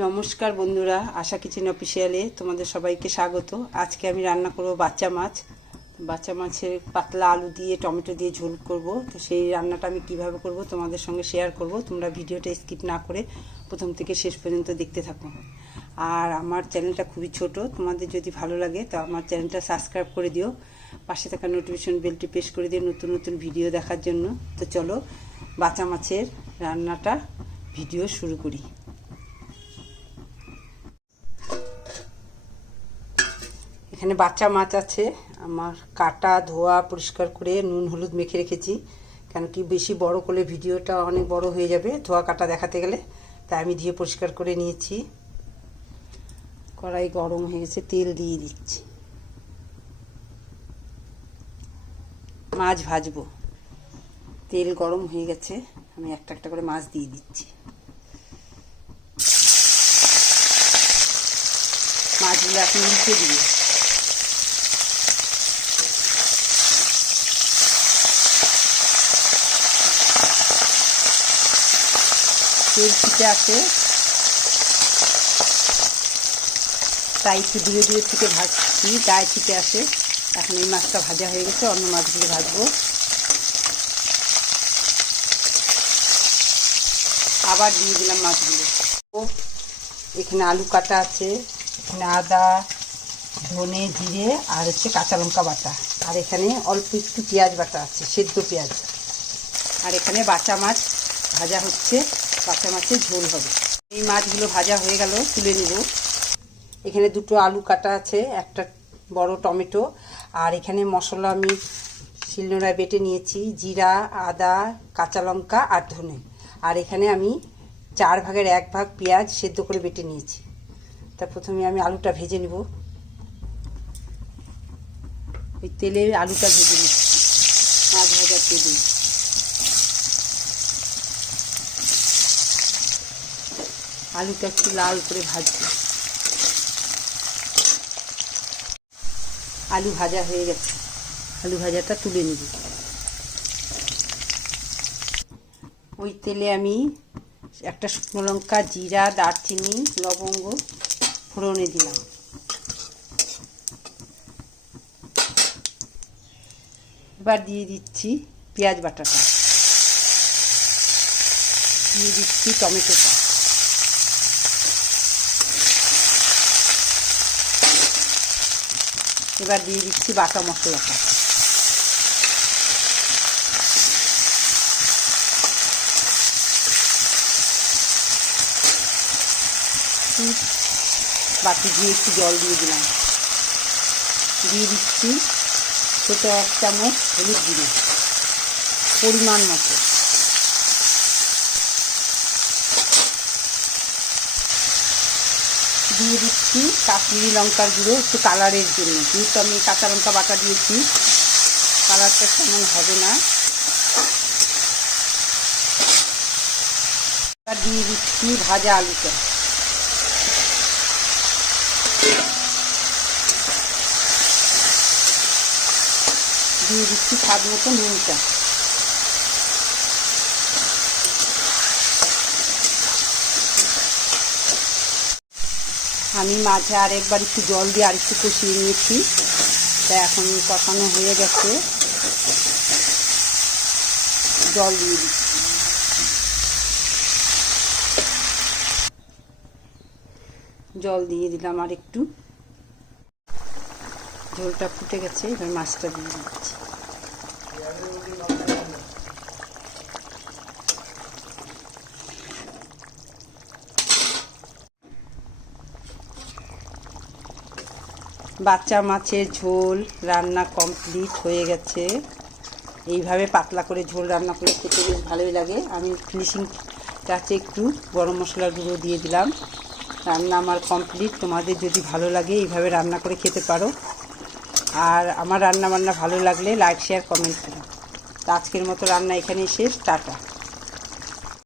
নমস্কার বন্ধুরা, আশা কিচেন অফিসিয়ালে তোমাদের সবাইকে স্বাগত। আজকে আমি রান্না করব বাচ্চা মাছ। বাচ্চা মাছের পাতলা আলু দিয়ে, টমেটো দিয়ে ঝোল করব। তো সেই রান্নাটা আমি কীভাবে করব তোমাদের সঙ্গে শেয়ার করব। তোমরা ভিডিওটা স্কিপ না করে প্রথম থেকে শেষ পর্যন্ত দেখতে থাকো। আর আমার চ্যানেলটা খুবই ছোট, তোমাদের যদি ভালো লাগে তো আমার চ্যানেলটা সাবস্ক্রাইব করে দিও। পাশে থাকা নোটিফিকেশন বেলটি প্রেস করে দিও নতুন নতুন ভিডিও দেখার জন্য। তো চলো বাচ্চা মাছের রান্নাটা ভিডিও শুরু করি। এখানে বাচ্চা মাছ আছে। আমার কাটা, ধোয়া, পরিষ্কার করে নুন, হলুদ মেখে রেখেছি। কেন কি বেশি বড় করলে ভিডিওটা অনেক বড় হয়ে যাবে ধোয়া কাটা দেখাতে গেলে। তাই আমি ধুয়ে পরিষ্কার করে নিয়েছি। কড়াই গরম হয়ে গেছে, তেল দিয়ে দিচ্ছি। মাছ ভাজবো। তেল গরম হয়ে গেছে, আমি একটা একটা করে মাছ দিয়ে দিচ্ছি। মাছগুলো এখন উল্টে দিয়ে তেল ছিটে আছে। তাই একটু দূরে দূরে থেকে ভাজছি, গায়ে ছিটে আসে এখন এই মাছটা ভাজা হয়ে গেছে, অন্য মাছগুলো ভাজবো। আবার দিয়ে দিলাম মাছগুলো। এখানে আলু কাটা আছে, এখানে আদা, ধনে, জিরে আর হচ্ছে কাঁচা লঙ্কা বাটা। আর এখানে অল্প একটু পেঁয়াজ বাটা আছে, সেদ্ধ পেঁয়াজ। আর এখানে বাটা মাছ ভাজা হচ্ছে। বাটা মাছের ঝোল হবে। এই মাছগুলো ভাজা হয়ে গেল, তুলে নিব। এখানে দুটো আলু কাটা আছে, একটা বড় টমেটো, আর এখানে মশলা আমি শিলনোড়ায় বেটে নিয়েছি, জিরা, আদা, কাঁচা লঙ্কা আর ধনে। আর এখানে আমি চার ভাগের এক ভাগ পেঁয়াজ সেদ্ধ করে বেটে নিয়েছি। তা প্রথমে আমি আলুটা ভেজে নেব। ওই তেলে আলুটা ভেজে নিচ্ছি। মাছ ভাজার তেলে আলুটা একটু লাল করে ভাজবো আলু ভাজা হয়ে গেছে। আলু ভাজাটা তুলে নিব। ওই তেলে আমি একটা শুকনো লঙ্কা, জিরা, দারচিনি, লবঙ্গ ফোড়নে দিলাম। এবার দিয়ে দিচ্ছি পেঁয়াজ বাটাটা। দিয়ে দিচ্ছি টমেটোটা। এবার দিয়ে দিচ্ছি বাটা মশলাটা। বাটি দিয়ে একটু জল দিয়ে দিলাম। দিয়ে দিচ্ছি ছোটো এক চামচ হলুদ গুঁড়ো, পরিমাণ মতো। দিয়ে দিচ্ছি কাশ্মীরি লঙ্কার গুঁড়ো একটু কালারের জন্য। যেহেতু আমি কাঁচা লঙ্কা বাটা দিয়েছি, কালারটা তেমন হবে না। দিয়ে দিচ্ছি ভাজা আলুটা। দিয়ে দিচ্ছি স্বাদ মতো নুনটা। আমি মাঝে আরেকবার একটু জল দিয়ে আর একটু কষিয়ে নিয়েছি। তা এখন কষানো হয়ে গেছে। জল দিয়ে দিচ্ছি। জল দিয়ে দিলাম আর একটু ঝোলটা ফুটে গেছে, এবার মাছটা দিয়ে দিচ্ছি। বাচ্চা মাছের ঝোল রান্না কমপ্লিট হয়ে গেছে। এইভাবে পাতলা করে ঝোল রান্না করলে খেতে বেশ ভালোই লাগে। আমি ফিনিশিং টাচে একটু গরম মশলা গুঁড়ো দিয়ে দিলাম। রান্না আমার কমপ্লিট তোমাদের যদি ভালো লাগে এইভাবে রান্না করে খেতে পারো। আর আমার রান্না বান্না ভালো লাগলে লাইক শেয়ার কমেন্ট করো। তো আজকের মতো রান্না এখানেই শেষ। টাটা।